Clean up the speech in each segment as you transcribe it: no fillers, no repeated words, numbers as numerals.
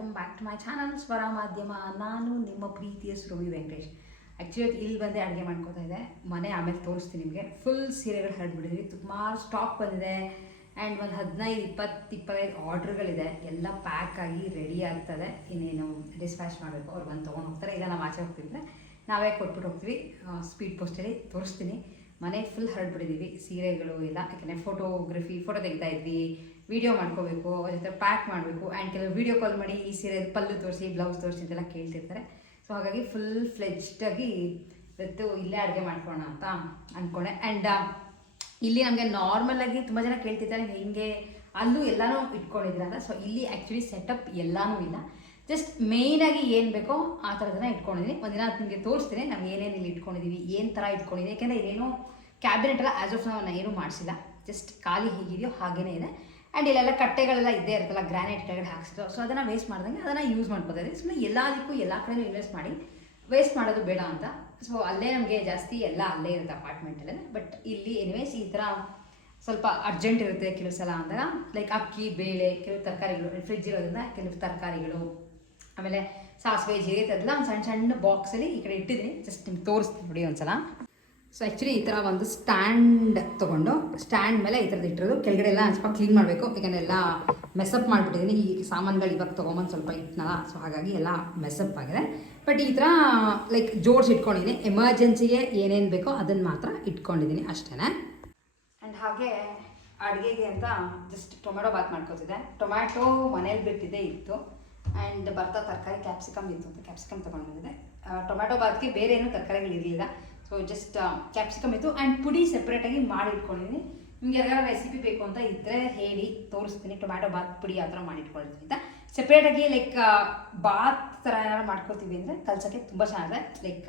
Welcome back to my channel Swara Madhyama. ನಾನು ನಿಮ್ಮ ಪ್ರೀತಿಯ ಸುರಭಿ ವೆಂಕಟೇಶ್. ಆ್ಯಕ್ಚುಲಿ ಇಲ್ಲಿ ಬಂದೆ ಅಡುಗೆ ಮಾಡ್ಕೋತಾ ಇದೆ. ಮನೆ ಆಮೇಲೆ ತೋರಿಸ್ತೀನಿ ನಿಮಗೆ. ಫುಲ್ ಸೀರೆಗಳು ಹರಡ್ಬಿಟ್ಟಿದ್ವಿ, ತುಂಬ ಸ್ಟಾಕ್ ಬಂದಿದೆ. ಆ್ಯಂಡ್ ಒಂದು 15-20-25 ಆರ್ಡ್ರ್ಗಳಿದೆ. ಎಲ್ಲ ಪ್ಯಾಕ್ ಆಗಿ ರೆಡಿ ಆಗ್ತದೆ. ಇನ್ನೇನು ಡಿಸ್ಪ್ಯಾಚ್ ಮಾಡಬೇಕು, ಅವ್ರು ಬಂದು ತೊಗೊಂಡು ಹೋಗ್ತಾರೆ. ಇಲ್ಲ ನಾವು ಆಚೆ ಹೋಗ್ತಿದ್ರೆ ನಾವೇ ಕೊಟ್ಬಿಟ್ಟು ಹೋಗ್ತೀವಿ. ಸ್ಪೀಡ್ ಪೋಸ್ಟಲ್ಲಿ ತೋರಿಸ್ತೀನಿ. ಮನೆ ಫುಲ್ ಹರಡ್ಬಿಟ್ಟಿದ್ದೀವಿ ಸೀರೆಗಳು ಎಲ್ಲ. ಯಾಕೆಂದರೆ ಫೋಟೋ ತೆಗಿತಾ ಇದ್ವಿ, ವೀಡಿಯೋ ಮಾಡ್ಕೋಬೇಕು, ಅದ್ರ ಜೊತೆ ಪ್ಯಾಕ್ ಮಾಡಬೇಕು. ಆ್ಯಂಡ್ ಕೆಲವು ವೀಡಿಯೋ ಕಾಲ್ ಮಾಡಿ ಈ ಸೀರೆ ಪಲ್ಲು ತೋರಿಸಿ, ಬ್ಲೌಸ್ ತೋರಿಸಿ ಅಂತೆಲ್ಲ ಕೇಳ್ತಿರ್ತಾರೆ. ಸೊ ಹಾಗಾಗಿ ಫುಲ್ ಫ್ಲೆಜ್ಡಾಗಿ ಇವತ್ತು ಇಲ್ಲೇ ಅಡುಗೆ ಮಾಡ್ಕೊಳ್ಳೋಣ ಅಂತ ಅಂದ್ಕೊಂಡೆ. ಆ್ಯಂಡ್ ಇಲ್ಲಿ ನಮಗೆ ನಾರ್ಮಲಾಗಿ ತುಂಬ ಜನ ಕೇಳ್ತಿರ್ತಾರೆ ಹಿಂಗೆ ಅಲ್ಲೂ ಎಲ್ಲನೂ ಇಟ್ಕೊಂಡಿದ್ದೀರ ಅಂತ. ಸೊ ಇಲ್ಲಿ ಆ್ಯಕ್ಚುಲಿ ಸೆಟಪ್ ಎಲ್ಲನೂ ಇಲ್ಲ, ಜಸ್ಟ್ ಮೇಯ್ನಾಗಿ ಏನು ಬೇಕೋ ಆ ಥರದನ್ನ ಇಟ್ಕೊಂಡಿದ್ದೀನಿ. ಒಂದಿನ ನಿಮಗೆ ತೋರಿಸ್ತೀನಿ ನಾವು ಏನೇನು ಇಲ್ಲಿ ಇಟ್ಕೊಂಡಿದ್ದೀವಿ, ಏನು ಥರ ಇಟ್ಕೊಂಡಿದ್ದೀನಿ. ಯಾಕೆಂದರೆ ಇದೇನೋ ಕ್ಯಾಬಿನೆಟ್ ಎಲ್ಲ ಆ್ಯಸ್ ಆಫ್ ನಾವು ಏನೂ ಮಾಡಿಸಿಲ್ಲ, ಜಸ್ಟ್ ಖಾಲಿ ಹೇಗಿದೆಯೋ ಹಾಗೇ ಇದೆ. ಆ್ಯಂಡ್ ಇಲ್ಲೆಲ್ಲ ಕಟ್ಟೆಗಳೆಲ್ಲ ಇದ್ದೇ ಇರುತ್ತಲ್ಲ, ಗ್ರಾನೈಟ್ ಕೆಳಗಡೆ ಹಾಕ್ಸಿದ್ರು. ಸೊ ಅದನ್ನು ವೇಸ್ಟ್ ಮಾಡ್ದಂಗೆ ಅದನ್ನು ಯೂಸ್ ಮಾಡ್ಕೋತಾ ಇದ್ದೀವಿ. ಸುಮ್ಮನೆ ಎಲ್ಲದಕ್ಕೂ ಎಲ್ಲ ಕಡೆಯೂ ಇನ್ವೆಸ್ಟ್ ಮಾಡಿ ವೇಸ್ಟ್ ಮಾಡೋದು ಬೇಡ ಅಂತ. ಸೊ ಅಲ್ಲೇ ನಮಗೆ ಜಾಸ್ತಿ ಎಲ್ಲ ಅಲ್ಲೇ ಇರುತ್ತೆ ಅಪಾರ್ಟ್ಮೆಂಟಲ್ಲೇ. ಬಟ್ ಇಲ್ಲಿ ಎನಿವೇಸ್ ಈ ಥರ ಸ್ವಲ್ಪ ಅರ್ಜೆಂಟ್ ಇರುತ್ತೆ ಕೆಲವು ಸಲ ಅಂದಾಗ, ಲೈಕ್ ಅಕ್ಕಿ, ಬೇಳೆ, ಕೆಲವು ತರಕಾರಿಗಳು ಫ್ರಿಜ್ ಇರೋದ್ರಿಂದ ಕೆಲವು ತರಕಾರಿಗಳು, ಆಮೇಲೆ ಸಾಸಿವೆ, ಜೀರಿಗೆ ಅದೆಲ್ಲ ಒಂದು ಸಣ್ಣ ಸಣ್ಣ ಬಾಕ್ಸಲ್ಲಿ ಈ ಕಡೆ ಇಟ್ಟಿದ್ದೀನಿ. ಜಸ್ಟ್ ನಿಮ್ಗೆ ತೋರಿಸ್ತೀನಿ ನೋಡಿ ಒಂದ್ಸಲ. ಸೊ ಆ್ಯಕ್ಚುಲಿ ಈ ಥರ ಒಂದು ಸ್ಟ್ಯಾಂಡ್ ತೊಗೊಂಡು ಸ್ಟ್ಯಾಂಡ್ ಮೇಲೆ ಈ ಥರದ್ದು ಇಟ್ಟಿರೋದು. ಕೆಳಗಡೆ ಎಲ್ಲ ಸ್ವಲ್ಪ ಕ್ಲೀನ್ ಮಾಡಬೇಕು, ಯಾಕಂದರೆ ಎಲ್ಲ ಮೆಸಪ್ ಮಾಡಿಬಿಟ್ಟಿದ್ದೀನಿ. ಈ ಸಾಮಾನುಗಳು ಇವಾಗ ತೊಗೊಂಬಂದು ಸ್ವಲ್ಪ ಇಟ್ಟನಲ್ಲ, ಸೊ ಹಾಗಾಗಿ ಎಲ್ಲ ಮೆಸಪ್ ಆಗಿದೆ. ಬಟ್ ಈ ಥರ ಲೈಕ್ ಜೋಡಿಸಿ ಇಟ್ಕೊಂಡಿದ್ದೀನಿ. ಎಮರ್ಜೆನ್ಸಿಗೆ ಏನೇನು ಬೇಕೋ ಅದನ್ನು ಮಾತ್ರ ಇಟ್ಕೊಂಡಿದ್ದೀನಿ ಅಷ್ಟೇ. ಆ್ಯಂಡ್ ಹಾಗೆ ಅಡುಗೆಗೆ ಅಂತ ಜಸ್ಟ್ ಟೊಮೆಟೊ ಬಾತ್ ಮಾಡ್ಕೊತಿದ್ದೆ. ಟೊಮ್ಯಾಟೊ ಮನೇಲಿ ಬಿಟ್ಟಿದ್ದೆ ಇತ್ತು. ಆ್ಯಂಡ್ ಬರ್ತಾ ತರಕಾರಿ ಕ್ಯಾಪ್ಸಿಕಮ್ ಇತ್ತು ಅಂತ ಕ್ಯಾಪ್ಸಿಕಮ್ ತೊಗೊಂಡಿದ್ದೆ. ಟೊಮ್ಯಾಟೊ ಬಾತ್ಗೆ ಬೇರೆ ಏನೂ ತರಕಾರಿಗಳಿರಲಿಲ್ಲ, ಸೊ ಜಸ್ಟ್ ಕ್ಯಾಪ್ಸಿಕಮ್ ಇತ್ತು. ಆ್ಯಂಡ್ ಪುಡಿ ಸೆಪ್ರೇಟಾಗಿ ಮಾಡಿ ಇಟ್ಕೊಂಡಿದ್ದೀನಿ. ನಿಮ್ಗೆ ಯಾರು ರೆಸಿಪಿ ಬೇಕು ಅಂತ ಇದ್ದರೆ ಹೇಳಿ, ತೋರಿಸ್ತೀನಿ. ಟೊಮ್ಯಾಟೊ ಬಾತ್ ಪುಡಿ ಯಾವ ಥರ ಮಾಡಿಟ್ಕೊಳ್ತೀನಿ ಅಂತ. ಸೆಪ್ರೇಟಾಗಿ ಲೈಕ್ ಬಾತ್ ಥರ ಏನಾದ್ರು ಮಾಡ್ಕೊತೀವಿ ಅಂದರೆ ಕಲ್ಸೋಕ್ಕೆ ತುಂಬ ಚೆನ್ನಾಗಿದೆ. ಲೈಕ್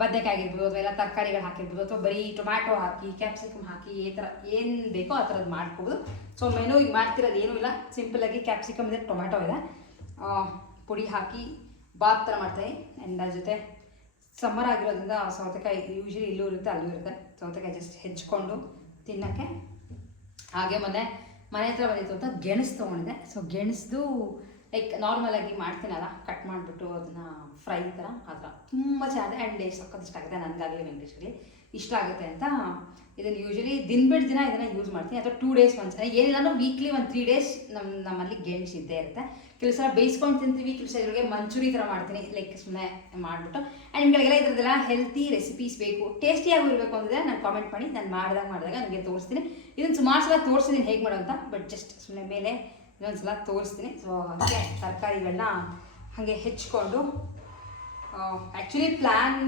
ಬದನೆಕಾಯಿ ಆಗಿರ್ಬೋದು, ಅಥವಾ ಎಲ್ಲ ತರಕಾರಿಗಳು ಹಾಕಿರ್ಬೋದು, ಅಥವಾ ಬರೀ ಟೊಮ್ಯಾಟೊ ಹಾಕಿ ಕ್ಯಾಪ್ಸಿಕಮ್ ಹಾಕಿ ಈ ಥರ ಏನು ಬೇಕೋ ಆ ಥರದ್ದು ಮಾಡ್ಕೋಬೋದು. ಸೊ ಮೆನು ಈಗ ಮಾಡ್ತಿರೋದು ಏನೂ ಇಲ್ಲ, ಸಿಂಪಲಾಗಿ ಕ್ಯಾಪ್ಸಿಕಮ್ ಇದೆ, ಟೊಮ್ಯಾಟೊ ಇದೆ, ಪುಡಿ ಹಾಕಿ ಬಾತ್ ಥರ ಮಾಡ್ತೀನಿ. ಆ್ಯಂಡ್ ಅದ್ರ ಜೊತೆ ಸಮ್ಮರ್ ಆಗಿರೋದ್ರಿಂದ ಸೌತೆಕಾಯಿ ಯೂಶ್ವಲಿ ಇಲ್ಲೂ ಇರುತ್ತೆ ಅಲ್ಲೂ ಇರುತ್ತೆ. ಸೌತೆಕಾಯಿ ಜಸ್ಟ್ ಹೆಚ್ಕೊಂಡು ತಿನ್ನೋಕ್ಕೆ. ಹಾಗೆ ಮನೆ ಹತ್ರ ಬಂದಿತ್ತು ಅಂತ ಗೆಣಸು ತೊಗೊಂಡಿದ್ದೆ. ಸೊ ಗೆಣಸ್ದು ಲೈಕ್ ನಾರ್ಮಲಾಗಿ ಮಾಡ್ತೀನಲ್ಲ, ಕಟ್ ಮಾಡಿಬಿಟ್ಟು ಅದನ್ನು ಫ್ರೈ ಥರ ಆ ಥರ ತುಂಬ ಚೆನ್ನಾಗಿದೆ. ಆ್ಯಂಡ್ ಸಕ್ಕತ್ ಇಷ್ಟ ಆಗುತ್ತೆ ನನಗಾಗಲಿ, ವೆಂಕಟೇಶ್ಗೆ ಇಷ್ಟ ಆಗುತ್ತೆ ಅಂತ ಇದನ್ನು ಯೂಶ್ವಲಿ ದಿನ ಇದನ್ನು ಯೂಸ್ ಮಾಡ್ತೀನಿ. ಅಥವಾ 2 days ಒಂದ್ಸಲ, ಏನಿಲ್ಲ ವೀಕ್ಲಿ ಒಂದು 3 days ನಮ್ಮಲ್ಲಿ ಗೆಣಸು ಇದ್ದೇ ಇರುತ್ತೆ. ಕೆಲವು ಸಲ ಬೇಯಿಸ್ಕೊಂಡು ತಿಂತೀವಿ, ಕೆಲವು ಸಲ ಇದ್ರಿಗೆ ಮಂಚೂರಿ ಥರ ಮಾಡ್ತೀನಿ, ಲೈಕ್ ಸುಮ್ಮನೆ ಮಾಡಿಬಿಟ್ಟು. ಆ್ಯಂಡ್ ನಿಮಗೆಲ್ಲ ಇದ್ರದ್ದೆಲ್ಲ ಹೆಲ್ತಿ ರೆಸಿಪೀಸ್ ಬೇಕು, ಟೇಸ್ಟಿಯಾಗಿ ಇರಬೇಕು ಅಂದರೆ ನಾನು ಕಾಮೆಂಟ್ ಮಾಡಿ, ನಾನು ಮಾಡಿದಾಗ ನನಗೆ ತೋರಿಸ್ತೀನಿ. ಇದನ್ನು ಸುಮಾರು ಸಲ ತೋರಿಸ್ತೀನಿ ಹೇಗೆ ಮಾಡೋ ಅಂತ, ಬಟ್ ಜಸ್ಟ್ ಸುಮ್ಮನೆ ಮೇಲೆ ಇನ್ನೊಂದು ಸಲ ತೋರಿಸ್ತೀನಿ. ಸೊ ಹಾಗೆ ತರಕಾರಿಗಳನ್ನ ಹಾಗೆ ಹೆಚ್ಕೊಂಡು, ಆ್ಯಕ್ಚುಲಿ ಪ್ಲ್ಯಾನ್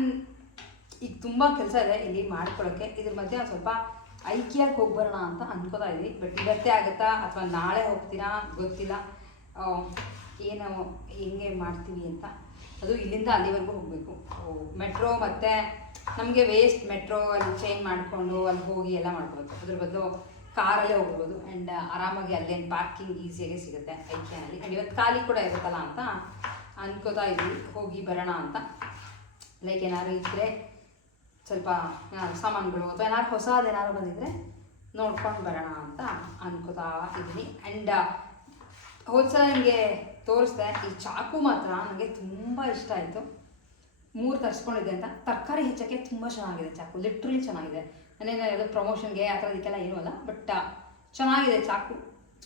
ಈಗ ತುಂಬ ಕೆಲಸ ಇದೆ ಇಲ್ಲಿ ಮಾಡ್ಕೊಳ್ಳೋಕ್ಕೆ. ಇದ್ರ ಮಧ್ಯೆ ಸ್ವಲ್ಪ ಐಕಿಯಾಗಿ ಹೋಗಿ ಬರೋಣ ಅಂತ ಅಂದ್ಕೋತಾ ಇದ್ವಿ. ಬಟ್ ಇವತ್ತೇ ಆಗುತ್ತಾ ಅಥವಾ ನಾಳೆ ಹೋಗ್ತೀರಾ ಗೊತ್ತಿಲ್ಲ, ಏನು ಹೆಂಗೆ ಮಾಡ್ತೀವಿ ಅಂತ. ಅದು ಇಲ್ಲಿಂದ ಅಲ್ಲಿವರೆಗೂ ಹೋಗಬೇಕು. ಮೆಟ್ರೋ ಮತ್ತು ನಮಗೆ ವೇಸ್ಟ್ ಮೆಟ್ರೋ ಅಲ್ಲಿ ಚೇಂಜ್ ಮಾಡಿಕೊಂಡು ಅಲ್ಲಿ ಹೋಗಿ ಎಲ್ಲ ಮಾಡ್ಬೋದು. ಅದ್ರ ಬದಲು ಕಾರಲ್ಲೇ ಹೋಗ್ಬೋದು. ಆ್ಯಂಡ್ ಆರಾಮಾಗಿ ಅಲ್ಲೇನು ಪಾರ್ಕಿಂಗ್ ಈಸಿಯಾಗಿ ಸಿಗುತ್ತೆ ಐಕಿಯಾನಲ್ಲಿ. ಆ್ಯಂಡ್ ಇವತ್ತು ಖಾಲಿ ಕೂಡ ಇರುತ್ತಲ್ಲ ಅಂತ ಅನ್ಕೋತಾ ಇದ್ವಿ, ಹೋಗಿ ಬರೋಣ ಅಂತ. ಲೈಕ್ ಏನಾದ್ರು ಇದ್ದರೆ ಸ್ವಲ್ಪ ಸಾಮಾನುಗಳು ಅಥವಾ ಏನಾದ್ರು ಹೊಸದೇನಾದ್ರು ಬಂದಿದ್ದರೆ ನೋಡ್ಕೊಂಡು ಬರೋಣ ಅಂತ ಅನ್ಕೋತಾ ಇದ್ದೀನಿ. ಆ್ಯಂಡ್ ಹೋದ್ಸಲ ನಿಮಗೆ ತೋರಿಸ್ದೆ ಈ ಚಾಕು ಮಾತ್ರ ನನಗೆ ತುಂಬ ಇಷ್ಟ ಆಯಿತು. 3 ತರಿಸ್ಕೊಂಡಿದ್ದೆ ಅಂತ. ತರಕಾರಿ ಹೆಚ್ಚೋಕ್ಕೆ ತುಂಬ ಚೆನ್ನಾಗಿದೆ ಚಾಕು, ಲಿಟ್ರಲಿ ಚೆನ್ನಾಗಿದೆ. ನಾನೇನು ಯಾವುದೋ ಪ್ರಮೋಷನ್ಗೆ ಆ ಥರ ಇದಕ್ಕೆಲ್ಲ ಏನೂ ಅಲ್ಲ, ಬಟ್ ಚೆನ್ನಾಗಿದೆ ಚಾಕು.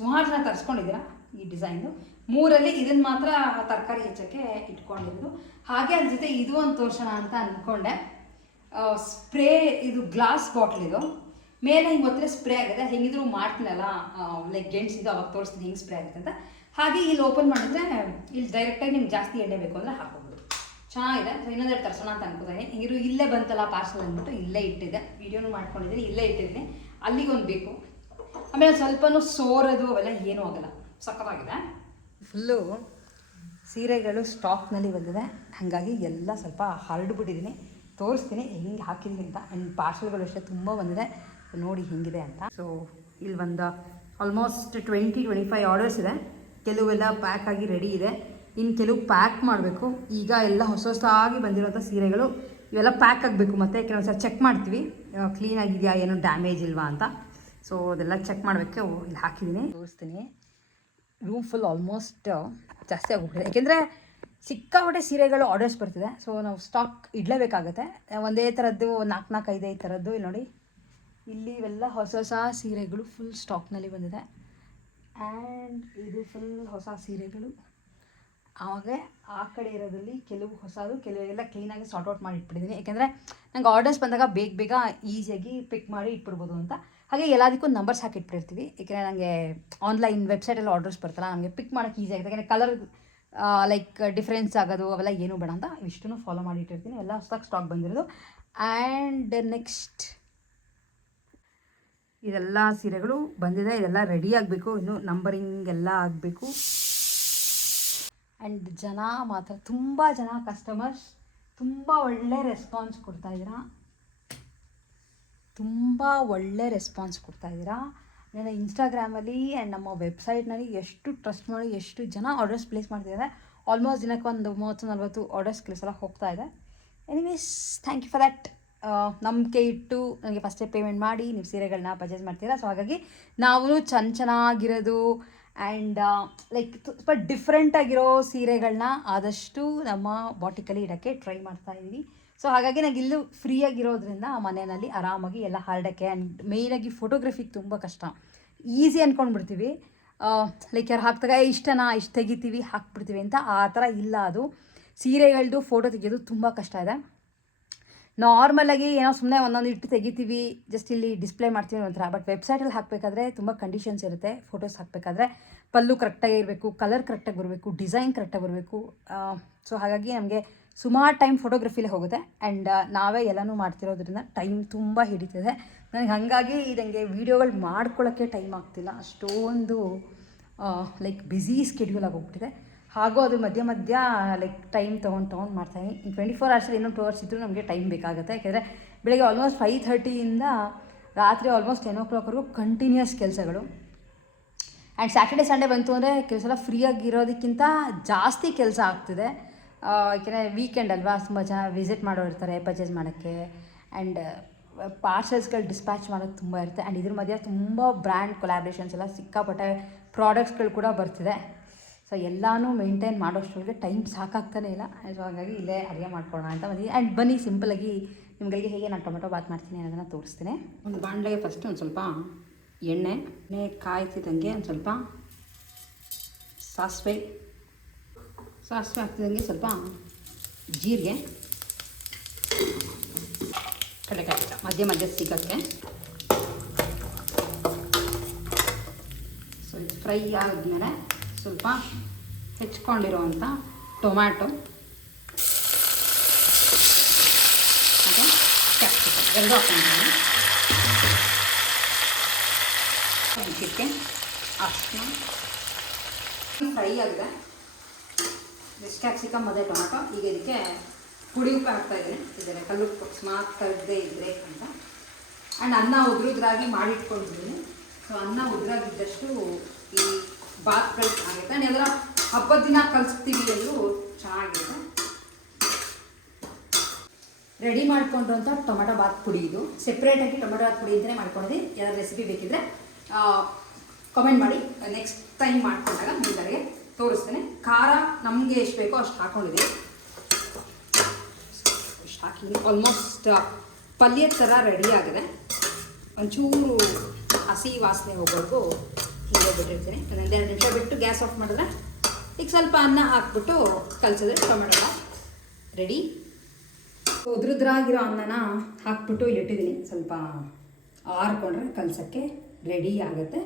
ಸುಮಾರು ಜನ ತರಿಸ್ಕೊಂಡಿದ್ದೀರಾ ಈ ಡಿಸೈನ್ದು. 3ರಲ್ಲಿ ಇದನ್ನು ಮಾತ್ರ ತರಕಾರಿ ಹೆಚ್ಚೋಕ್ಕೆ ಇಟ್ಕೊಂಡಿದ್ದು. ಹಾಗೆ ಅದ್ರ ಜೊತೆ ಇದು ಒಂದು ತೋರಿಸೋಣ ಅಂತ ಅಂದ್ಕೊಂಡೆ. ಸ್ಪ್ರೇ, ಇದು ಗ್ಲಾಸ್ ಬಾಟ್ಲ್, ಇದು ಮೇಲೆ ಹಿಂಗೆ ಒತ್ತರೆ ಸ್ಪ್ರೇ ಆಗಿದೆ. ಹೆಂಗಿದ್ರು ಮಾಡ್ತೀನಲ್ಲ ಲೈಕ್ ಗೆಣಸಿದ್ದು, ಅವಾಗ ತೋರಿಸ್ತೀನಿ ಹಿಂಗೆ ಸ್ಪ್ರೇ ಆಗುತ್ತೆ ಅಂತ. ಹಾಗೆ ಇಲ್ಲಿ ಓಪನ್ ಮಾಡಿದ್ರೆ ಇಲ್ಲಿ ಡೈರೆಕ್ಟಾಗಿ ನಿಮ್ಗೆ ಜಾಸ್ತಿ ಎಣ್ಣೆ ಬೇಕು ಅಂದರೆ ಹಾಕೋಬೋದು. ಚೆನ್ನಾಗಿದೆ. ಸೊ ಇನ್ನೊಂದೆರಡು ತರಿಸೋಣ ಅಂತ ಅನ್ಕೋತೀನಿ. ಹಿಂಗಿರು ಇಲ್ಲೇ ಬಂತಲ್ಲ ಪಾರ್ಸಲ್ ಅಂದ್ಬಿಟ್ಟು ಇಲ್ಲೇ ಇಟ್ಟಿದ್ದೆ, ವೀಡಿಯೋನು ಮಾಡ್ಕೊಂಡಿದ್ದೀನಿ, ಇಲ್ಲೇ ಇಟ್ಟಿದ್ದೀನಿ. ಅಲ್ಲಿಗೊಂದು ಬೇಕು. ಆಮೇಲೆ ಸ್ವಲ್ಪನೂ ಸೋರೋದು ಅವೆಲ್ಲ ಏನೂ ಆಗಲ್ಲ, ಸಕ್ಕತ್ತಾಗಿದೆ. ಫುಲ್ಲು ಸೀರೆಗಳು ಸ್ಟಾಕ್ನಲ್ಲಿ ಬಂದಿದೆ, ಹಾಗಾಗಿ ಎಲ್ಲ ಸ್ವಲ್ಪ ಹರಡ್ಬಿಟ್ಟಿದ್ದೀನಿ. ತೋರಿಸ್ತೀನಿ ಹೆಂಗೆ ಹಾಕಿದ್ದೀನಿ ಅಂತ. ಆ್ಯಂಡ್ ಪಾರ್ಸಲ್ಗಳು ಅಷ್ಟೇ ತುಂಬ ಬಂದಿದೆ, ನೋಡಿ ಹೆಂಗಿದೆ ಅಂತ. ಸೊ ಇಲ್ಲಿ ಒಂದು ಆಲ್ಮೋಸ್ಟ್ 20-25 ಆರ್ಡರ್ಸ್ ಇದೆ. ಕೆಲವೆಲ್ಲ ಪ್ಯಾಕ್ ಆಗಿ ರೆಡಿ ಇದೆ, ಇನ್ನು ಕೆಲವು ಪ್ಯಾಕ್ ಮಾಡಬೇಕು. ಈಗ ಎಲ್ಲ ಹೊಸದಾಗಿ ಬಂದಿರೋಂಥ ಸೀರೆಗಳು ಇವೆಲ್ಲ ಪ್ಯಾಕ್ ಆಗಬೇಕು. ಮತ್ತು ಕೆಲವೊಂದು ಚೆಕ್ ಮಾಡ್ತೀವಿ ಕ್ಲೀನಾಗಿದೆಯಾ, ಏನೋ ಡ್ಯಾಮೇಜ್ ಇಲ್ವಾ ಅಂತ. ಸೊ ಅದೆಲ್ಲ ಚೆಕ್ ಮಾಡಬೇಕು. ಇಲ್ಲಿ ಹಾಕಿದ್ದೀನಿ, ತೋರಿಸ್ತೀನಿ. ರೂಮ್ ಫುಲ್ ಆಲ್ಮೋಸ್ಟ್ ಜಾಸ್ತಿ ಆಗೋಗ್ಬಿಟ್ಟಿದೆ, ಯಾಕೆಂದರೆ ಸಿಕ್ಕಾಪಟ್ಟೆ ಸೀರೆಗಳು ಆರ್ಡರ್ಸ್ ಬರ್ತಿದೆ. ಸೊ ನಾವು ಸ್ಟಾಕ್ ಇಡಲೇಬೇಕಾಗತ್ತೆ. ಒಂದೇ ಥರದ್ದು 4-5 ಥರದ್ದು ಇಲ್ಲಿ ನೋಡಿ, ಇಲ್ಲಿ ಇವೆಲ್ಲ ಹೊಸ ಸೀರೆಗಳು ಫುಲ್ ಸ್ಟಾಕ್ನಲ್ಲಿ ಬಂದಿದೆ. ಆ್ಯಂಡ್ ಇದು ಫುಲ್ ಹೊಸ ಸೀರೆಗಳು. ಆವಾಗ ಆ ಕಡೆ ಇರೋದ್ರಲ್ಲಿ ಕೆಲವು ಹೊಸದು, ಕೆಲವೆಲ್ಲ ಕ್ಲೀನಾಗಿ ಸಾರ್ಟ್ ಔಟ್ ಮಾಡಿ ಇಟ್ಬಿಟ್ಟಿದ್ದೀನಿ, ಯಾಕೆಂದರೆ ನಂಗೆ ಆರ್ಡರ್ಸ್ ಬಂದಾಗ ಬೇಗ ಈಸಿಯಾಗಿ ಪಿಕ್ ಮಾಡಿ ಇಟ್ಬಿಡ್ಬೋದು ಅಂತ. ಹಾಗೆ ಎಲ್ಲದಕ್ಕೂ ನಂಬರ್ಸ್ ಹಾಕಿ ಇಟ್ಬಿಟ್ಟಿರ್ತೀವಿ, ಯಾಕೆಂದರೆ ನನಗೆ ಆನ್ಲೈನ್ ವೆಬ್ಸೈಟಲ್ಲಿ ಆರ್ಡರ್ಸ್ ಬರ್ತಲ್ಲ, ನಮಗೆ ಪಿಕ್ ಮಾಡೋಕ್ಕೆ ಈಸಿ ಆಗುತ್ತೆ. ಯಾಕೆಂದರೆ ಕಲರ್ ಲೈಕ್ ಡಿಫ್ರೆನ್ಸ್ ಆಗೋದು ಅವೆಲ್ಲ ಏನೂ ಬೇಡ ಅಂತ ಇಷ್ಟನ್ನು ಫಾಲೋ ಮಾಡಿ ಇಟ್ಟಿರ್ತೀನಿ. ಎಲ್ಲ ಹೊಸದಾಗಿ ಸ್ಟಾಕ್ ಬಂದಿರೋದು. ಆ್ಯಂಡ್ ನೆಕ್ಸ್ಟ್ ಇದೆಲ್ಲ ಸೀರೆಗಳು ಬಂದಿದೆ, ಇದೆಲ್ಲ ರೆಡಿ ಆಗಬೇಕು, ಇನ್ನು ನಂಬರಿಂಗ್ ಎಲ್ಲ ಆಗಬೇಕು. ಆ್ಯಂಡ್ ಜನ ಮಾತ್ರ ತುಂಬ ಜನ ಕಸ್ಟಮರ್ಸ್ ತುಂಬ ಒಳ್ಳೆ ರೆಸ್ಪಾನ್ಸ್ ಕೊಡ್ತಾಯಿದ್ದೀರಾ, ನನ್ನ ಇನ್ಸ್ಟಾಗ್ರಾಮಲ್ಲಿ ಆ್ಯಂಡ್ ನಮ್ಮ ವೆಬ್ಸೈಟ್ನಲ್ಲಿ ಎಷ್ಟು ಟ್ರಸ್ಟ್ ಮಾಡಿ ಎಷ್ಟು ಜನ ಆರ್ಡರ್ಸ್ ಪ್ಲೇಸ್ ಮಾಡ್ತಿದ್ದಾರೆ. ಆಲ್ಮೋಸ್ಟ್ ದಿನಕ್ಕೆ ಒಂದು 30-40 ಆರ್ಡರ್ಸ್ ಕೆಲಸ ಹೋಗ್ತಾ ಇದೆ. Anyways thank you for that. ನಂಬಿಕೆ ಇಟ್ಟು ನನಗೆ ಫಸ್ಟೇ ಪೇಮೆಂಟ್ ಮಾಡಿ ನೀವು ಸೀರೆಗಳನ್ನ ಪರ್ಚೇಸ್ ಮಾಡ್ತೀರಾ. ಸೊ ಹಾಗಾಗಿ ನಾವು ಚೆನ್ನಾಗಿರೋದು ಆ್ಯಂಡ್ ಲೈಕ್ ಸ್ವಲ್ಪ ಡಿಫ್ರೆಂಟಾಗಿರೋ ಸೀರೆಗಳನ್ನ ಆದಷ್ಟು ನಮ್ಮ ಬಾಟಿಕಲ್ಲಿ ಇಡೋಕ್ಕೆ ಟ್ರೈ ಮಾಡ್ತಾಯಿದ್ದೀವಿ. ಸೊ ಹಾಗಾಗಿ ನನಗೆ ಇಲ್ಲೂ ಫ್ರೀಯಾಗಿರೋದ್ರಿಂದ ಮನೆಯಲ್ಲಿ ಆರಾಮಾಗಿ ಎಲ್ಲ ಹರಡೋಕ್ಕೆ. ಆ್ಯಂಡ್ ಮೇಯ್ನಾಗಿ ಫೋಟೋಗ್ರಫಿಗೆ ತುಂಬ ಕಷ್ಟ, ಈಸಿ ಅಂದ್ಕೊಂಡ್ಬಿಡ್ತೀವಿ. ಲೈಕ್ ಯಾರು ಹಾಕ್ದಾಗ ಇಷ್ಟು ತೆಗಿತೀವಿ ಹಾಕ್ಬಿಡ್ತೀವಿ ಅಂತ, ಆ ಥರ ಇಲ್ಲ. ಅದು ಸೀರೆಗಳದ್ದು ಫೋಟೋ ತೆಗೆಯೋದು ತುಂಬ ಕಷ್ಟ ಇದೆ. ನಾರ್ಮಲಾಗಿ ಏನೋ ಸುಮ್ಮನೆ ಒಂದೊಂದು ಇಟ್ಟು ತೆಗಿತೀವಿ, ಜಸ್ಟ್ ಇಲ್ಲಿ ಡಿಸ್ಪ್ಲೇ ಮಾಡ್ತೀವಿ ಒಂಥರ. ಬಟ್ ವೆಬ್ಸೈಟಲ್ಲಿ ಹಾಕಬೇಕಾದ್ರೆ ತುಂಬ ಕಂಡೀಷನ್ಸ್ ಇರುತ್ತೆ. ಫೋಟೋಸ್ ಹಾಕಬೇಕಾದ್ರೆ ಪಲ್ಲು ಕರೆಕ್ಟಾಗಿ ಇರಬೇಕು, ಕಲರ್ ಕರೆಕ್ಟಾಗಿ ಬರಬೇಕು, ಡಿಸೈನ್ ಕರೆಕ್ಟಾಗಿ ಬರಬೇಕು. ಸೊ ಹಾಗಾಗಿ ನಮಗೆ ಸುಮಾರು ಟೈಮ್ ಫೋಟೋಗ್ರಫಿಲೇ ಹೋಗುತ್ತೆ. ಆ್ಯಂಡ್ ನಾವೇ ಎಲ್ಲನೂ ಮಾಡ್ತಿರೋದ್ರಿಂದ ಟೈಮ್ ತುಂಬ ಹಿಡಿತಿದೆ ನನಗೆ. ಹಾಗಾಗಿ ನನಗೆ ವೀಡಿಯೋಗಳು ಮಾಡ್ಕೊಳ್ಳೋಕ್ಕೆ ಟೈಮ್ ಆಗ್ತಿಲ್ಲ, ಅಷ್ಟೊಂದು ಲೈಕ್ ಬ್ಯುಸಿ ಸ್ಕೆಡ್ಯೂಲ್ ಆಗೋಗ್ಬಿಟ್ಟಿದೆ. ಹಾಗೂ ಅದು ಮಧ್ಯ ಲೈಕ್ ಟೈಮ್ ತೊಗೊಂಡು ಮಾಡ್ತಾಯಿದ್ದೀನಿ. 24 ಅವರ್ಸಲ್ಲಿ ಇನ್ನೂ 2 ಅವರ್ಸ್ ಇದ್ದರೂ ನಮಗೆ ಟೈಮ್ ಬೇಕಾಗುತ್ತೆ. ಯಾಕೆಂದರೆ ಬೆಳಗ್ಗೆ ಆಲ್ಮೋಸ್ಟ್ 5:30 ರಾತ್ರಿ ಆಲ್ಮೋಸ್ಟ್ 10 o'clockವರೆಗೂ ಕಂಟಿನ್ಯೂಸ್ ಕೆಲಸಗಳು. ಆ್ಯಂಡ್ ಸ್ಯಾಟರ್ಡೆ ಸಂಡೇ ಬಂತು ಅಂದರೆ ಕೆಲಸ ಎಲ್ಲ ಫ್ರೀಯಾಗಿರೋದಕ್ಕಿಂತ ಜಾಸ್ತಿ ಕೆಲಸ ಆಗ್ತಿದೆ. ಯಾಕೆಂದರೆ ವೀಕೆಂಡ್ ಅಲ್ವಾ, ತುಂಬ ಜನ ವಿಸಿಟ್ ಮಾಡೋರು ಇರ್ತಾರೆ ಪರ್ಚೇಸ್ ಮಾಡೋಕ್ಕೆ. ಆ್ಯಂಡ್ ಪಾರ್ಸಲ್ಸ್ಗಳು ಡಿಸ್ಪ್ಯಾಚ್ ಮಾಡೋದು ತುಂಬ ಇರುತ್ತೆ. ಆ್ಯಂಡ್ ಇದ್ರ ಮಧ್ಯೆ ತುಂಬ ಬ್ರ್ಯಾಂಡ್ ಕೊಲಾಬ್ರೇಷನ್ಸ್ ಎಲ್ಲ ಸಿಕ್ಕಾಪಟ್ಟೆ ಪ್ರಾಡಕ್ಟ್ಸ್ಗಳು ಕೂಡ ಬರ್ತಿದೆ. ಸೊ ಎಲ್ಲನೂ ಮೇಂಟೈನ್ ಮಾಡೋಷ್ಟೊಳಗೆ ಟೈಮ್ ಸಾಕಾಗ್ತಾನೆ ಇಲ್ಲ. ಸೊ ಹಾಗಾಗಿ ಇಲ್ಲೇ ಅಡುಗೆ ಮಾಡ್ಕೊಳ್ಳೋಣ ಅಂತ ಬಂದಿದ್ದೀನಿ. ಆ್ಯಂಡ್ ಬನ್ನಿ ಸಿಂಪಲಾಗಿ ನಿಮಗೆ ಹೇಗೆ ನಾನು ಟೊಮೆಟೊ ಬಾತ್ ಮಾಡ್ತೀನಿ ಅನ್ನೋದನ್ನು ತೋರಿಸ್ತೀನಿ. ಒಂದು ಬಾಣಲೆಗೆ ಫಸ್ಟ್ ಒಂದು ಸ್ವಲ್ಪ ಎಣ್ಣೆ ಕಾಯ್ತಿದ್ದಂಗೆ ಒಂದು ಸ್ವಲ್ಪ ಸಾಸಿವೆ ಹಾಕ್ತಿದ್ದಂಗೆ ಸ್ವಲ್ಪ ಜೀರಿಗೆ, ಕಡಲೆಕಾಯಿ ಮಧ್ಯ ಸಿಗೋಕ್ಕೆ. ಸೊ ಇದು ಫ್ರೈ ಆದಮೇಲೆ ಸ್ವಲ್ಪ ಹೆಚ್ಕೊಂಡಿರೋವಂಥ ಟೊಮ್ಯಾಟೊ ಮತ್ತು ಕ್ಯಾಪ್ಸಿಕಮ್ ಎರಡು ಹಾಕ್ಕೊಂಡಿದ್ದೀನಿ. ಇದಕ್ಕೆ ಅರಿಶಿನ ಫ್ರೈ ಆಗಿದೆ. ಕ್ಯಾಪ್ಸಿಕಮ್ ಮತ್ತು ಟೊಮ್ಯಾಟೊ. ಈಗ ಇದಕ್ಕೆ ಪುಡಿ ಉಪ್ಪು ಹಾಕ್ತಾಯಿದ್ದೀನಿ. ಇದನ್ನು ಕಲ್ಲುಪ್ಪು ಸ್ಮಾರ್ಟ್ ಕರಗದೇ ಇದ್ದರೆ ಅಂತ. ಆ್ಯಂಡ್ ಅನ್ನ ಉದ್ರಾಗಿ ಮಾಡಿಟ್ಕೊಂಡಿದ್ದೀನಿ. ಸೊ ಅನ್ನ ಉದ್ರಾಗಿದ್ದಷ್ಟು ಈ ಬಾತ್ಗಳು ಆಗುತ್ತೆ. ಆ್ಯಂಡ್ ಅದರ ಹಬ್ಬದ ದಿನ ಕಲಿಸ್ತೀವಿ ಅಂದರೂ ಚೆನ್ನಾಗಿರುತ್ತೆ. ರೆಡಿ ಮಾಡ್ಕೊಂಡ್ರಂಥ ಟೊಮೆಟೊ ಬಾತ್ ಪುಡಿ ಇದು. ಸೆಪ್ರೇಟಾಗಿ ಟೊಮೆಟೊ ಬಾತ್ ಪುಡಿ ಅಂತಲೇ ಮಾಡ್ಕೊಂಡಿದ್ದೆ. ಯಾವ್ದಾದ್ರು ರೆಸಿಪಿ ಬೇಕಿದ್ದರೆ ಕಾಮೆಂಟ್ ಮಾಡಿ, ನೆಕ್ಸ್ಟ್ ಟೈಮ್ ಮಾಡ್ಕೊಂಡಾಗ ನಿಮಗೆ ತೋರಿಸ್ತೇನೆ. ಖಾರ ನಮಗೆ ಎಷ್ಟು ಬೇಕೋ ಅಷ್ಟು ಹಾಕ್ಕೊಂಡಿದ್ದೀವಿ. ಇಷ್ಟು ಹಾಕಿ ಆಲ್ಮೋಸ್ಟ್ ಪಲ್ಯ ಥರ ರೆಡಿ ಆಗಿದೆ. ಒಂಚೂರು ಹಸಿ ವಾಸನೆ ಹೋಗೋದು ಹೀಗೆ ಬಿಟ್ಟಿರ್ತೀನಿ. ಒಂದು 2 ನಿಮಿಷ ಬಿಟ್ಟು ಗ್ಯಾಸ್ ಆಫ್ ಮಾಡಿದ್ರೆ ಈಗ ಸ್ವಲ್ಪ ಅನ್ನ ಹಾಕ್ಬಿಟ್ಟು ಕಲಸಿದ್ರೆ ಟೊಮೆಟೊ ಬಾತ್ ರೆಡಿ. ಉದ್ರುದ್ರಾಗಿರೋ ಅನ್ನನ ಹಾಕ್ಬಿಟ್ಟು ಇಲ್ಲಿಟ್ಟಿದ್ದೀನಿ. ಸ್ವಲ್ಪ ಆರಿಕೊಂಡ್ರೆ ಕಲಸೋಕ್ಕೆ ರೆಡಿ ಆಗುತ್ತೆ.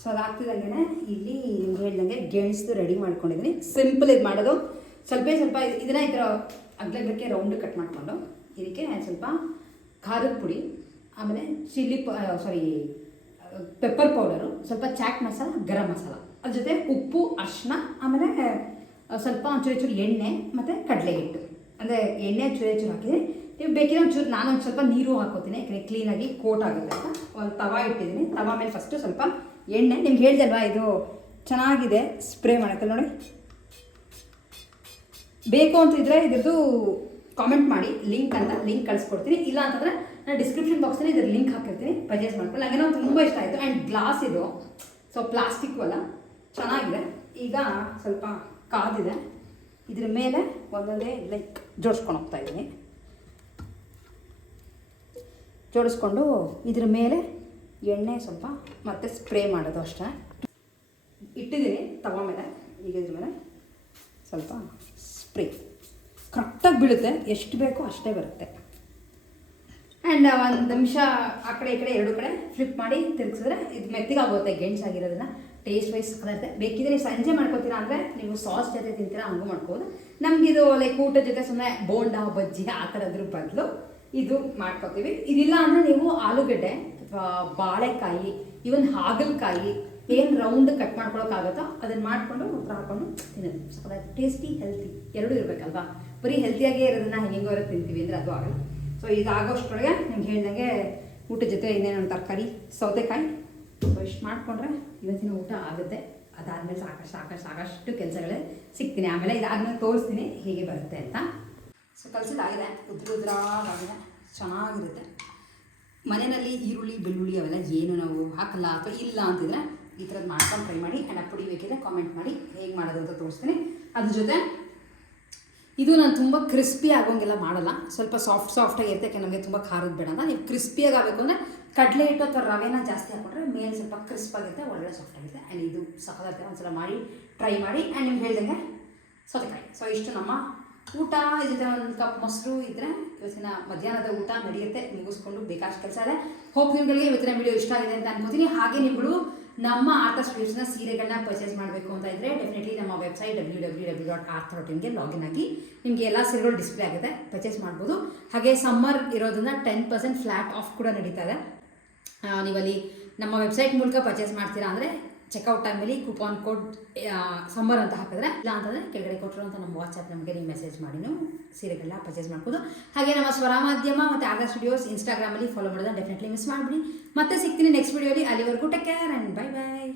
ಸೊ ಅದು ಹಾಕ್ತಿದ್ದಂಗೆ ಇಲ್ಲಿ ನಿಮ್ಗೆ ಹೇಳ್ದಂಗೆ ಗೆಣಸು ರೆಡಿ ಮಾಡ್ಕೊಂಡಿದ್ದೀನಿ. ಸಿಂಪಲ್ ಇದು ಮಾಡೋದು. ಸ್ವಲ್ಪ ಇದನ್ನು ಇದರ ಅಗ್ಲಕ್ಕೆ ರೌಂಡ್ ಕಟ್ ಮಾಡಿಕೊಂಡು ಇದಕ್ಕೆ ಸ್ವಲ್ಪ ಖಾರದ ಪುಡಿ, ಆಮೇಲೆ ಪೆಪ್ಪರ್ ಪೌಡರು, ಸ್ವಲ್ಪ ಚಾಟ್ ಮಸಾಲ, ಗರಂ ಮಸಾಲ, ಅದ್ರ ಜೊತೆ ಉಪ್ಪು, ಅರಿಶಿನ, ಆಮೇಲೆ ಸ್ವಲ್ಪ ಚೂರು ಎಣ್ಣೆ ಮತ್ತು ಕಡಲೆ ಹಿಟ್ಟು. ಅಂದರೆ ಎಣ್ಣೆ ಚೂರು ಹಾಕಿದ್ದೀನಿ. ನೀವು ಬೇಕಿದ್ರೆ ಒಂಚೂರು ನಾನೊಂದು ಸ್ವಲ್ಪ ನೀರು ಹಾಕೋತೀನಿ, ಯಾಕೆಂದರೆ ಕ್ಲೀನಾಗಿ ಕೋಟ್ ಆಗುತ್ತೆ ಅಂತ. ಒಂದು ತವಾ ಇಟ್ಟಿದ್ದೀನಿ. ತವಾ ಮೇಲೆ ಫಸ್ಟು ಸ್ವಲ್ಪ ಎಣ್ಣೆ, ನಿಮ್ಗೆ ಹೇಳ್ದಲ್ವಾ ಇದು ಚೆನ್ನಾಗಿದೆ ಸ್ಪ್ರೇ ಮಾಡೋಕ್ಕೆ. ನೋಡಿ, ಬೇಕು ಅಂತಿದ್ರೆ ಇದ್ರದ್ದು ಕಾಮೆಂಟ್ ಮಾಡಿ, ಲಿಂಕ್ ಕಳಿಸ್ಕೊಡ್ತೀನಿ. ಇಲ್ಲ ಅಂತಂದರೆ ನಾನು ಡಿಸ್ಕ್ರಿಪ್ಷನ್ ಬಾಕ್ಸಲ್ಲಿ ಇದ್ರ ಲಿಂಕ್ ಹಾಕಿರ್ತೀನಿ, ಪರ್ಚೇಸ್ ಮಾಡ್ಕೊಂಡು. ನನಗೆ ತುಂಬ ಇಷ್ಟ ಆಯಿತು. ಆ್ಯಂಡ್ ಗ್ಲಾಸ್ ಇದು, ಸೊ ಪ್ಲಾಸ್ಟಿಕ್ಕು ಅಲ್ಲ. ಚೆನ್ನಾಗಿದೆ. ಈಗ ಸ್ವಲ್ಪ ಕಾದಿದೆ, ಇದ್ರ ಮೇಲೆ ಒಂದೊಂದೇ ಲೈಕ್ ಜೋಡಿಸ್ಕೊಂಡು ಹೋಗ್ತಾ ಇದ್ದೀನಿ. ಜೋಡಿಸ್ಕೊಂಡು ಇದ್ರ ಮೇಲೆ ಎಣ್ಣೆ ಸ್ವಲ್ಪ ಮತ್ತೆ ಸ್ಪ್ರೇ ಮಾಡೋದು ಅಷ್ಟೇ. ಇಟ್ಟಿದ್ದೀನಿ ತವ ಮೇಲೆ. ಈಗ ಇದ್ರ ಮೇಲೆ ಸ್ವಲ್ಪ ಸ್ಪ್ರೇ ಕರೆಕ್ಟಾಗಿ ಬೀಳುತ್ತೆ, ಎಷ್ಟು ಬೇಕೋ ಅಷ್ಟೇ ಬರುತ್ತೆ. ಆ್ಯಂಡ್ ಒಂದು ನಿಮಿಷ ಆ ಕಡೆ ಈ ಕಡೆ ಎರಡು ಕಡೆ ಫ್ಲಿಪ್ ಮಾಡಿ ತಿರುಗಿಸಿದ್ರೆ ಇದು ಮೆತ್ತಿಗಾಗುತ್ತೆ. ಗೆಣಸಾಗಿರೋದನ್ನ ಟೇಸ್ಟ್ ವೈಸ್ ಇರುತ್ತೆ. ಬೇಕಿದ್ರೆ ಸಂಜೆ ಮಾಡ್ಕೊತೀರಾ ಅಂದರೆ ನೀವು ಸಾಸ್ ಜೊತೆ ತಿಂತೀರಾ, ಹಂಗೂ ಮಾಡ್ಕೋಬೋದು. ನಮಗಿದು ಲೈಕ್ ಊಟದ ಜೊತೆ ಸುಮ್ಮನೆ ಬೋಂಡಾ ಬಜ್ಜಿ ಆ ಥರದ್ರ ಬದಲು ಇದು ಮಾಡ್ಕೊತೀವಿ. ಇದಿಲ್ಲ ಅಂದರೆ ನೀವು ಆಲೂಗಡ್ಡೆ ಅಥವಾ ಬಾಳೆಕಾಯಿ, ಇವನ್ ಹಾಗಲಕಾಯಿ ಏನು ರೌಂಡ್ ಕಟ್ ಮಾಡ್ಕೊಳಕ್ಕಾಗುತ್ತೋ ಅದನ್ನು ಮಾಡಿಕೊಂಡು ಉತ್ತರ ಹಾಕ್ಕೊಂಡು ತಿನ್ನೋದು. ಸ್ವಲ್ಪ ಟೇಸ್ಟಿ ಹೆಲ್ತಿ ಎರಡೂ ಇರಬೇಕಲ್ವಾ. ಬರೀ ಹೆಲ್ತಿಯಾಗೇ ಇರೋದನ್ನ ಹೆಂಗೋ ಇರೋದು ತಿಂತೀವಿ ಅಂದರೆ ಅದು ಆಗಲ್ಲ. ಸೊ ಇದಾಗೋಷ್ಟರೊಳಗೆ ನಿಮ್ಗೆ ಹೇಳ್ದಂಗೆ ಊಟದ ಜೊತೆ ಇನ್ನೇನು ತರಕಾರಿ ಸೌತೆಕಾಯಿ ಇಷ್ಟು ಮಾಡಿಕೊಂಡ್ರೆ ಇವತ್ತಿನ ಊಟ ಆಗುತ್ತೆ. ಅದಾದಮೇಲೆ ಸಾಕಷ್ಟು ಕೆಲಸಗಳೇ ಸಿಗ್ತೀನಿ. ಆಮೇಲೆ ಇದಾದ್ಮೇಲೆ ತೋರಿಸ್ತೀನಿ ಹೇಗೆ ಬರುತ್ತೆ ಅಂತ. ಸೊ ಕಲಸಿದಾಗಿದೆ, ಉದ್ರಾಗಿದೆ, ಚೆನ್ನಾಗಿರುತ್ತೆ. ಮನೆಯಲ್ಲಿ ಈರುಳ್ಳಿ ಬೆಳ್ಳುಳ್ಳಿ ಅವೆಲ್ಲ ಏನು ನಾವು ಹಾಕಲ್ಲ ಅಥವಾ ಇಲ್ಲ ಅಂತಿದ್ರೆ ಈ ಥರದ್ದು ಮಾಡ್ಕೊಂಡು ಟ್ರೈ ಮಾಡಿ. ಆ್ಯಂಡ್ ಪುಡಿ ಬೇಕಿದ್ರೆ ಕಾಮೆಂಟ್ ಮಾಡಿ ಹೇಗೆ ಮಾಡೋದು ಅಂತ ತೋರಿಸ್ತೀನಿ. ಅದ್ರ ಜೊತೆ ಇದು ನಾನು ತುಂಬ ಕ್ರಿಸ್ಪಿ ಆಗೋಂಗೆಲ್ಲ ಮಾಡಲ್ಲ, ಸ್ವಲ್ಪ ಸಾಫ್ಟಾಗಿ ಇರುತ್ತೆ. ಯಾಕೆ ನಮಗೆ ತುಂಬ ಖಾರದ ಬೇಡ ಅಂತ. ನೀವು ಕ್ರಿಸ್ಪಿಯಾಗಿ ಆಗಬೇಕು ಅಂದರೆ ಕಡಲೆ ಹಿಟ್ಟು ಅಥವಾ ರವೆನ ಜಾಸ್ತಿ ಹಾಕೊಂಡ್ರೆ ಮೇಲೆ ಸ್ವಲ್ಪ ಕ್ರಿಸ್ಪಾಗಿರುತ್ತೆ, ಒಳ್ಳೆ ಸಾಫ್ಟ್ ಆಗುತ್ತೆ. ಆ್ಯಂಡ್ ಇದು ಸಖತ್ತಾಗುತ್ತೆ. ಒಂದ್ಸಲ ಮಾಡಿ ಟ್ರೈ ಮಾಡಿ. ಆ್ಯಂಡ್ ನಿಮ್ಗೆ ಹೇಳ್ದಂಗೆ ಸೌತೆಕಾಯಿ. ಸೊ ಇಷ್ಟು ನಮ್ಮ ಊಟ. ಇದ್ರ ಜೊತೆ ಒಂದು ಕಪ್ ಮೊಸರು ಇದ್ದರೆ ಇವತ್ತಿನ ಮಧ್ಯಾಹ್ನದ ಊಟ ನಡೆಯುತ್ತೆ. ಮುಗಿಸ್ಕೊಂಡು ಬೇಕಾಷ್ಟು ಕೆಲಸ ಇದೆ. ಹೋಪ್ ನಿಮ್ಗಳಿಗೆ ಇವತ್ತಿನ ವಿಡಿಯೋ ಇಷ್ಟ ಆಗಿದೆ ಅಂತ ಅನ್ಕೋತೀನಿ. ಹಾಗೆ ನಿಮ್ಗಳು ನಮ್ಮ ಆರ್ಥ ಸ್ಟುಡಿಯೋಸ್ನ ಸೀರೆಗಳನ್ನ ಪರ್ಚೇಸ್ ಮಾಡಬೇಕು ಅಂತ ಇದ್ದರೆ ಡೆಫಿನೆಟ್ಲಿ ನಮ್ಮ ವೆಬ್ಸೈಟ್ www.arth13ಗೆ ಲಾಗಿನ್ ಆಗಿ ನಿಮಗೆ ಎಲ್ಲ ಸೀರೆಗಳು ಡಿಸ್ಪ್ಲೇ ಆಗುತ್ತೆ, ಪರ್ಚೇಸ್ ಮಾಡ್ಬೋದು. ಹಾಗೆ ಸಮ್ಮರ್ ಇರೋದನ್ನ 10% ಫ್ಲ್ಯಾಟ್ ಆಫ್ ಕೂಡ ನಡೀತಾ ಇದೆ. ನೀವಲ್ಲಿ ನಮ್ಮ ವೆಬ್ಸೈಟ್ ಮೂಲಕ ಪರ್ಚೇಸ್ ಮಾಡ್ತೀರಾ ಅಂದರೆ ಚೆಕ್ಔಟ್ ಟೈಮಲ್ಲಿ ಕೂಪಾನ್ ಕೋಡ್ ಸಮ್ಮರ್ ಅಂತ ಹಾಕಿದ್ರೆ, ಇಲ್ಲ ಅಂತಂದರೆ ಕೆಳಗಡೆ ಕೊಟ್ಟಿರುವಂಥ ನಮ್ಮ ವಾಟ್ಸಪ್ ನಮಗೆ ನೀವು ಮೆಸೇಜ್ ಮಾಡಿ ನೀವು ಸೀರೆಗಳನ್ನ ಪರ್ಚೇಸ್ ಮಾಡ್ಬೋದು. ಹಾಗೆ ನಮ್ಮ ಸ್ವರ ಮಾಧ್ಯಮ ಮತ್ತು ಆರ್ಥ ಸ್ಟುಡಿಯೋಸ್ ಇನ್ಸ್ಟಾಗ್ರಾಮಲ್ಲಿ ಫಾಲೋ ಮಾಡೋದನ್ನ ಡೆಫಿನೆಟ್ಲಿ ಮಿಸ್ ಮಾಡಿಬಿಡಿ. ಮತ್ತೆ ಸಿಗ್ತೀನಿ ನೆಕ್ಸ್ಟ್ ವಿಡಿಯೋಲಿ. ಅಲ್ಲಿವರೆಗೂ take care and bye bye.